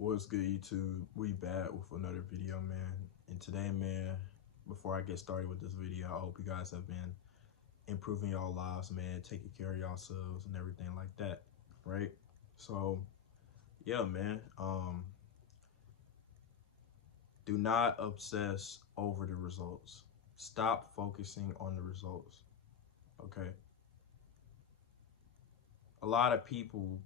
What's good, YouTube? We back with another video, man. And today, man, before I get started with this video, I hope you guys have been improving y'all lives, man, taking care of yourselves and everything like that, right? So, yeah, man. Do not obsess over the results. Stop focusing on the results. Okay. A lot of people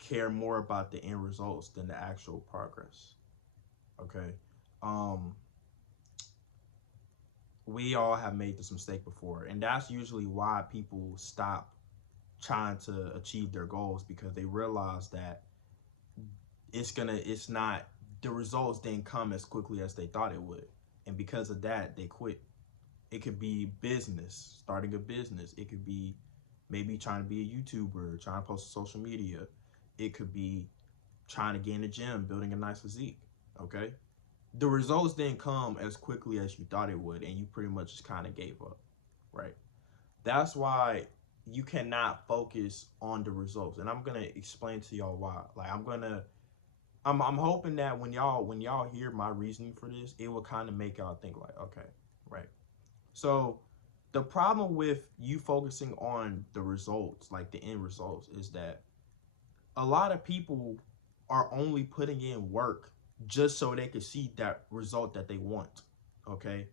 care more about the end results than the actual progress. Okay. Um, we all have made this mistake before, and that's usually why people stop trying to achieve their goals, because they realize that it's not, the results didn't come as quickly as they thought it would, and because of that they quit. It could be business, starting a business. It could be maybe trying to be a YouTuber, trying to post on social media. It could be trying to get in the gym, building a nice physique. Okay, the results didn't come as quickly as you thought it would, and you pretty much just kind of gave up, right? That's why you cannot focus on the results, and I'm gonna explain to y'all why. Like I'm hoping that when y'all hear my reasoning for this, it will kind of make y'all think like, okay, right. So the problem with you focusing on the results, like the end results, is that a lot of people are only putting in work just so they can see that result that they want. Okay.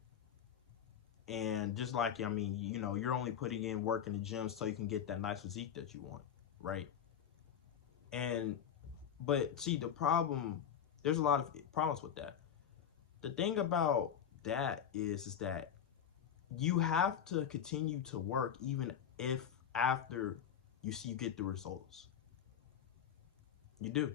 And just like, I mean, you're only putting in work in the gym so you can get that nice physique that you want, right? And, but see, the problem, there's a lot of problems with that. The thing about that is that you have to continue to work even if after you get the results. You do.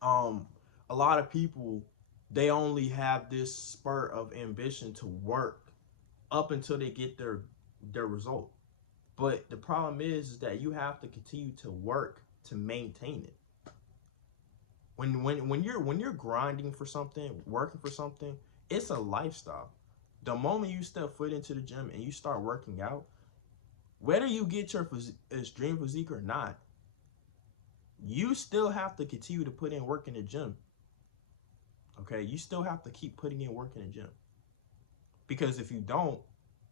Um, a lot of people, they only have this spurt of ambition to work up until they get their result. But the problem is that you have to continue to work to maintain it. When you're grinding for something, working for something, it's a lifestyle. The moment you step foot into the gym and you start working out, whether you get your dream physique or not, you still have to continue to put in work in the gym. Okay, you still have to keep putting in work in the gym, because if you don't,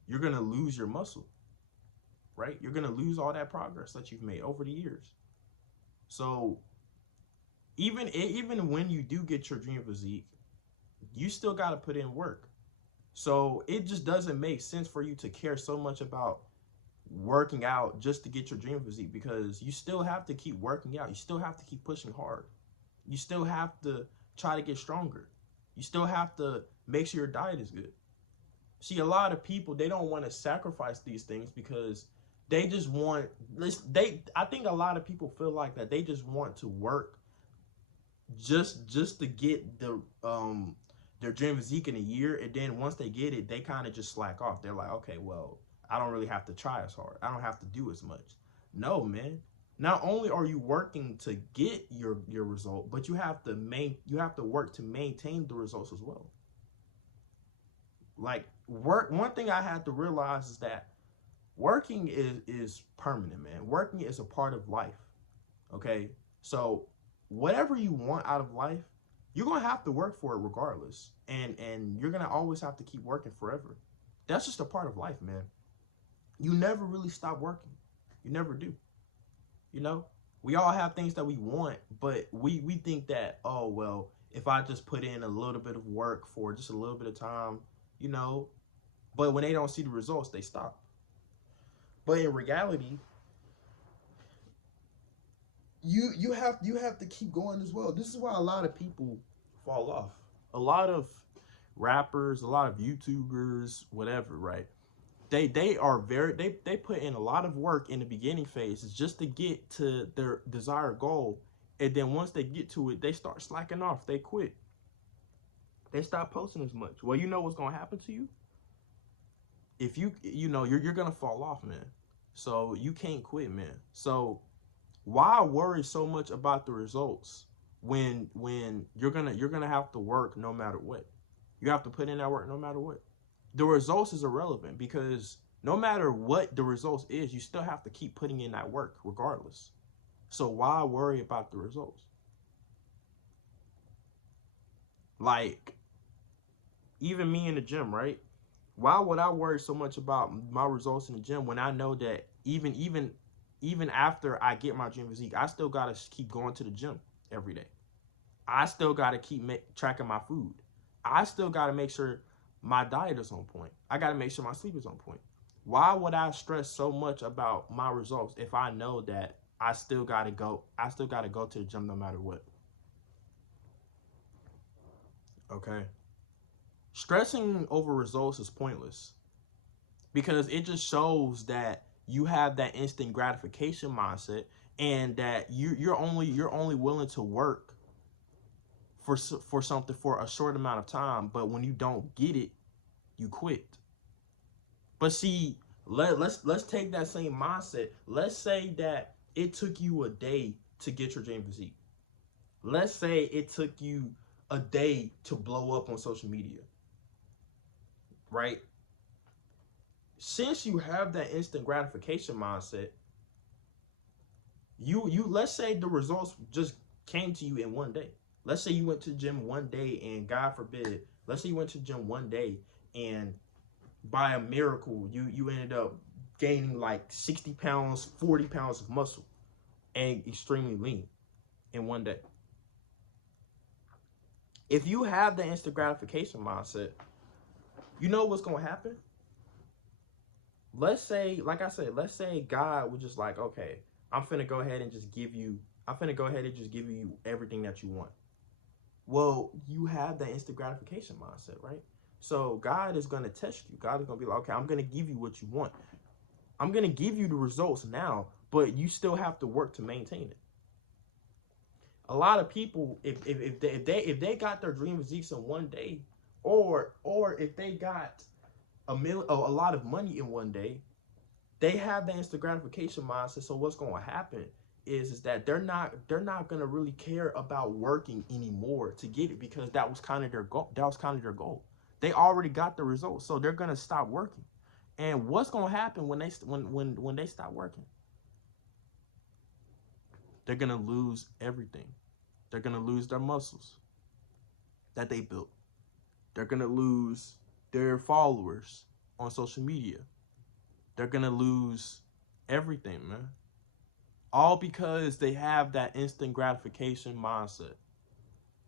you're gonna lose your muscle, right? You're gonna lose all that progress that you've made over the years. So even when you do get your dream physique, you still got to put in work. So it just doesn't make sense for you to care so much about working out just to get your dream physique, because you still have to keep working out. You still have to keep pushing hard. You still have to try to get stronger. You still have to make sure your diet is good. See, a lot of people, they don't want to sacrifice these things because they just want this. I think a lot of people feel like that they just want to work just to get their dream physique in a year, and then once they get it, they kind of just slack off. They're like, okay, well, I don't really have to try as hard. I don't have to do as much. No, man. Not only are you working to get your result, but you have to work to maintain the results as well. Like, work. One thing I had to realize is that working is permanent, man. Working is a part of life. Okay, so whatever you want out of life, you're gonna have to work for it regardless, and you're gonna always have to keep working forever. That's just a part of life, man. You never really stop working. You never do. You know, we all have things that we want, but we think that, oh well, if I just put in a little bit of work for just a little bit of time, you know, but when they don't see the results, they stop. But in reality, you have to keep going as well. This is why a lot of people fall off. A lot of rappers, a lot of YouTubers, whatever, right? They are they put in a lot of work in the beginning phases just to get to their desired goal, and then once they get to it, they start slacking off. They quit. They stop posting as much. Well, you know what's gonna happen to you if you're gonna fall off, man. So you can't quit, man. So why worry so much about the results when you're gonna have to work no matter what? You have to put in that work no matter what. The results is irrelevant, because no matter what the results is, you still have to keep putting in that work regardless. So why worry about the results? Like, even me in the gym, right? Why would I worry so much about my results in the gym when I know that even after I get my dream physique, I still gotta keep going to the gym every day. I still gotta keep tracking my food. I still gotta make sure my diet is on point. I gotta make sure my sleep is on point. Why would I stress so much about my results if I know that I still gotta go? I still gotta go to the gym no matter what. Okay. Stressing over results is pointless because it just shows that you have that instant gratification mindset, and that you're only willing to work for something for a short amount of time, but when you don't get it, you quit. But see, let's take that same mindset. Let's say that it took you a day to get your dream physique. Let's say it took you a day to blow up on social media, right? Since you have that instant gratification mindset, you let's say the results just came to you in one day. Let's say you went to the gym one day, and God forbid, let's say you went to the gym one day, and by a miracle you ended up gaining like 60 pounds, 40 pounds of muscle, and extremely lean in one day. If you have the instant gratification mindset, you know what's going to happen. Let's say, like I said, let's say God was just like, okay, I'm finna go ahead and just give you, everything that you want. Well, you have that instant gratification mindset, right? So God is going to test you. God is going to be like, okay, I'm going to give you what you want. I'm going to give you the results now, but you still have to work to maintain it. A lot of people, if they got their dream physiques in one day, or if they got a lot of money in one day, they have that instant gratification mindset. So what's going to happen is that they're not going to really care about working anymore to get it, because that was kind of their goal. They already got the results, so they're going to stop working. And what's going to happen when they stop working? They're going to lose everything. They're going to lose their muscles that they built. They're going to lose their followers on social media. They're going to lose everything, man. All because they have that instant gratification mindset.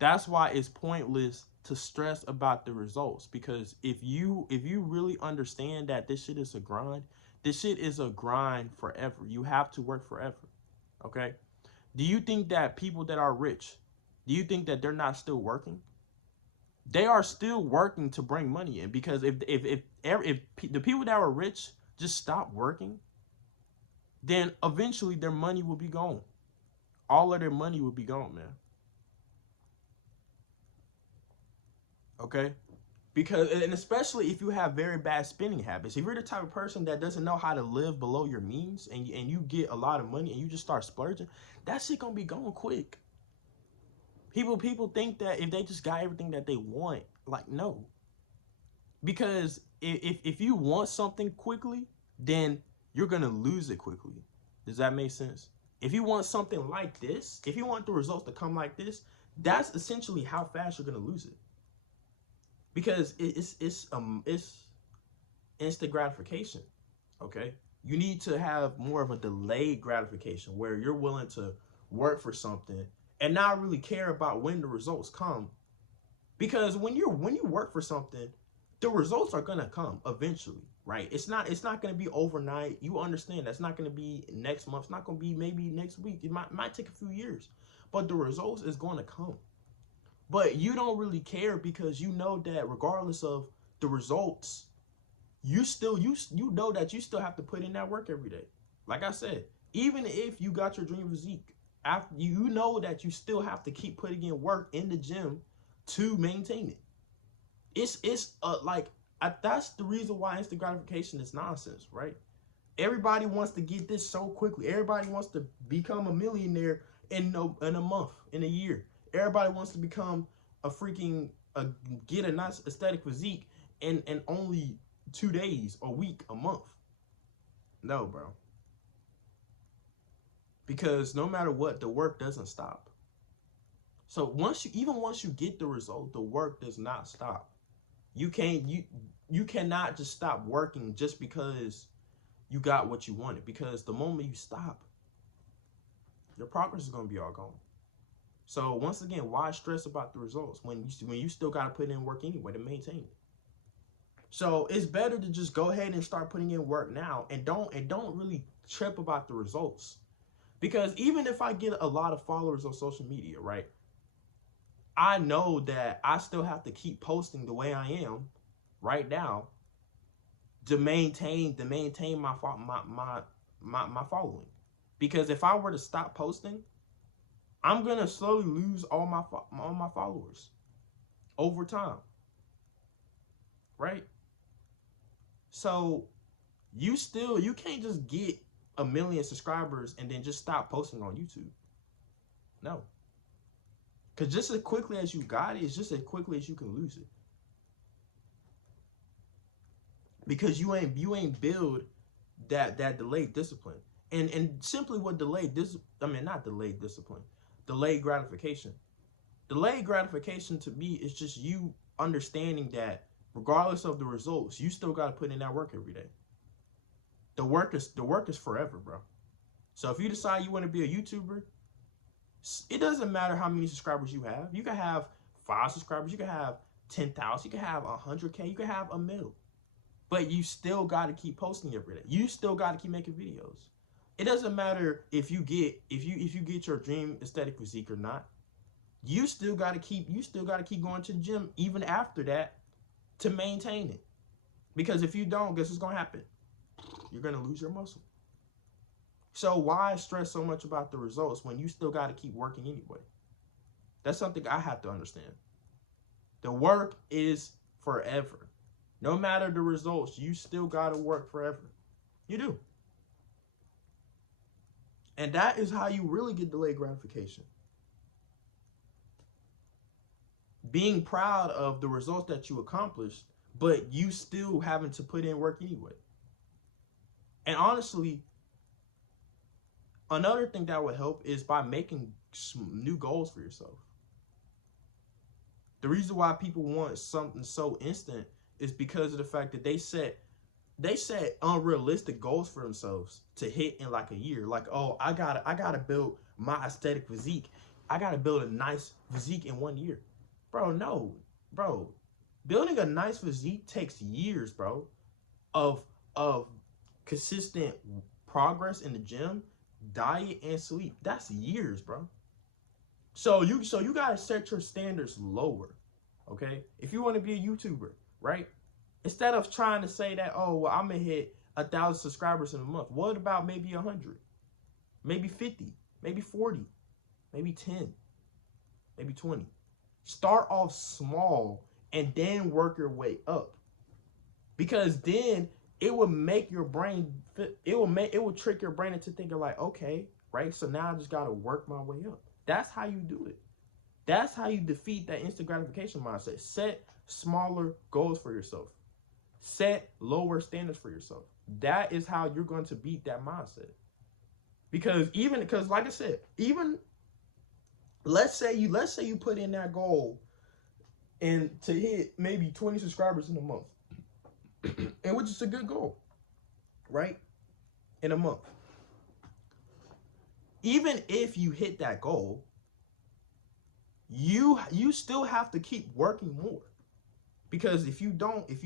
That's why it's pointless to stress about the results, because if you really understand that this shit is a grind, this shit is a grind forever. You have to work forever. Okay? Do you think that people that are rich, do you think that they're not still working? They are still working to bring money in, because if the people that are rich just stop working, then eventually their money will be gone. All of their money will be gone, man. Okay? Because, and especially if you have very bad spending habits, if you're the type of person that doesn't know how to live below your means, and you get a lot of money and you just start splurging, that shit gonna be gone quick. People think that if they just got everything that they want, like, no. Because if you want something quickly, then you're gonna lose it quickly. Does that make sense? If you want something like this, if you want the results to come like this, that's essentially how fast you're gonna lose it. Because it's instant gratification. Okay, you need to have more of a delayed gratification, where you're willing to work for something and not really care about when the results come. Because when you work for something, the results are gonna come eventually, right? It's not gonna be overnight. You understand that's not gonna be next month. It's not gonna be maybe next week. It might take a few years, but the results is gonna come. But you don't really care, because you know that regardless of the results, you know that you still have to put in that work every day. Like I said, even if you got your dream physique, after you know that you still have to keep putting in work in the gym to maintain it. That's the reason why instant gratification is nonsense, right? Everybody wants to get this so quickly. Everybody wants to become a millionaire in a month, in a year. Everybody wants to become a freaking get a nice aesthetic physique in only 2 days, a week, a month. No, bro. Because no matter what, the work doesn't stop. So once you get the result, the work does not stop. You cannot just stop working just because you got what you wanted, because the moment you stop, your progress is going to be all gone. So once again, why stress about the results when you still got to put in work anyway to maintain it? So it's better to just go ahead and start putting in work now, and don't really trip about the results. Because even if I get a lot of followers on social media, right? I know that I still have to keep posting the way I am right now to maintain my following. Because if I were to stop posting, I'm gonna slowly lose all my followers over time, right? So you can't just get a million subscribers and then just stop posting on YouTube. No, because just as quickly as you got it, it's just as quickly as you can lose it. Because you ain't build that delayed discipline. And simply what not delayed discipline, delayed gratification. Delayed gratification to me is just you understanding that regardless of the results, you still got to put in that work every day. The work is forever, bro. So if you decide you want to be a YouTuber, it doesn't matter how many subscribers you have. You can have 5 subscribers, you can have 10,000, you can have 100K, you can have a mil. But you still got to keep posting every day. You still got to keep making videos. It doesn't matter if you get your dream aesthetic physique or not. You still got to keep going to the gym even after that to maintain it. Because if you don't, guess what's going to happen? You're going to lose your muscle. So why stress so much about the results when you still got to keep working anyway? That's something I have to understand. The work is forever. No matter the results, you still got to work forever. You do. And that is how you really get delayed gratification. Being proud of the results that you accomplished, but you still having to put in work anyway. And honestly, another thing that would help is by making new goals for yourself. The reason why people want something so instant is because of the fact that they set unrealistic goals for themselves to hit in like a year. Like, oh, I gotta build my aesthetic physique. I gotta build a nice physique in 1 year. Bro, no. Bro, building a nice physique takes years, bro, of consistent progress in the gym, diet, and sleep. That's years, bro. So you gotta set your standards lower. Okay? If you want to be a YouTuber, right? Instead of trying to say that, oh, well, I'm gonna hit 1,000 subscribers in a month. What about maybe 100, maybe 50, maybe 40, maybe 10, maybe 20? Start off small and then work your way up, because then it will make your brain. It will trick your brain into thinking like, okay, right. So now I just gotta work my way up. That's how you do it. That's how you defeat that instant gratification mindset. Set smaller goals for yourself. Set lower standards for yourself. That is how you're going to beat that mindset. Because like I said, even let's say you put in that goal and to hit maybe 20 subscribers in a month, and which is a good goal, right? In a month. Even if you hit that goal, you still have to keep working more. Because if you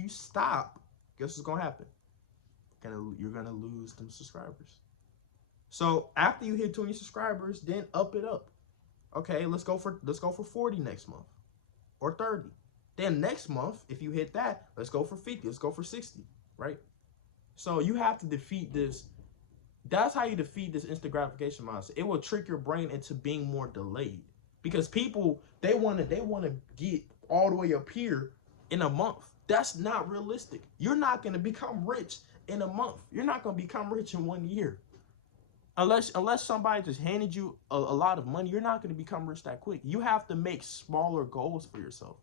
stop, guess what's gonna happen? You're gonna lose them subscribers. So after you hit 20 subscribers, then up it up. Okay, let's go for 40 next month, or 30. Then next month, if you hit that, let's go for 50. Let's go for 60. Right? So you have to defeat this. That's how you defeat this instant gratification mindset. It will trick your brain into being more delayed. Because people, they wanna get all the way up here in a month. That's not realistic. You're not gonna become rich in a month. You're not gonna become rich in 1 year. Unless somebody just handed you a lot of money, you're not gonna become rich that quick. You have to make smaller goals for yourself.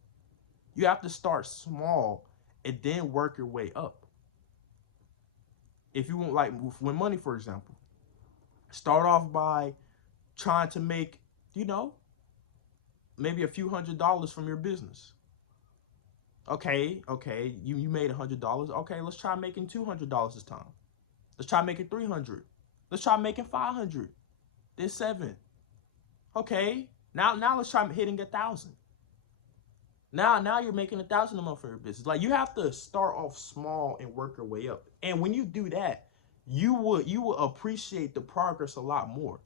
You have to start small and then work your way up. If you want, like with money, for example, start off by trying to make, maybe a few $100s from your business. Okay, you made $100. Okay, let's try making $200 this time. Let's try making 300. Let's try making 500. Then 7. Okay, now let's try hitting 1,000. Now you're making 1,000 a month for your business. Like, you have to start off small and work your way up. And when you do that, you will appreciate the progress a lot more.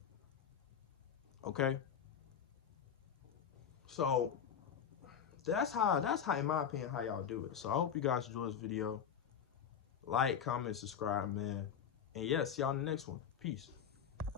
Okay. So that's how in my opinion how y'all do it. So I hope you guys enjoy this video. Like, comment, subscribe, man. And yes, see y'all in the next one. Peace.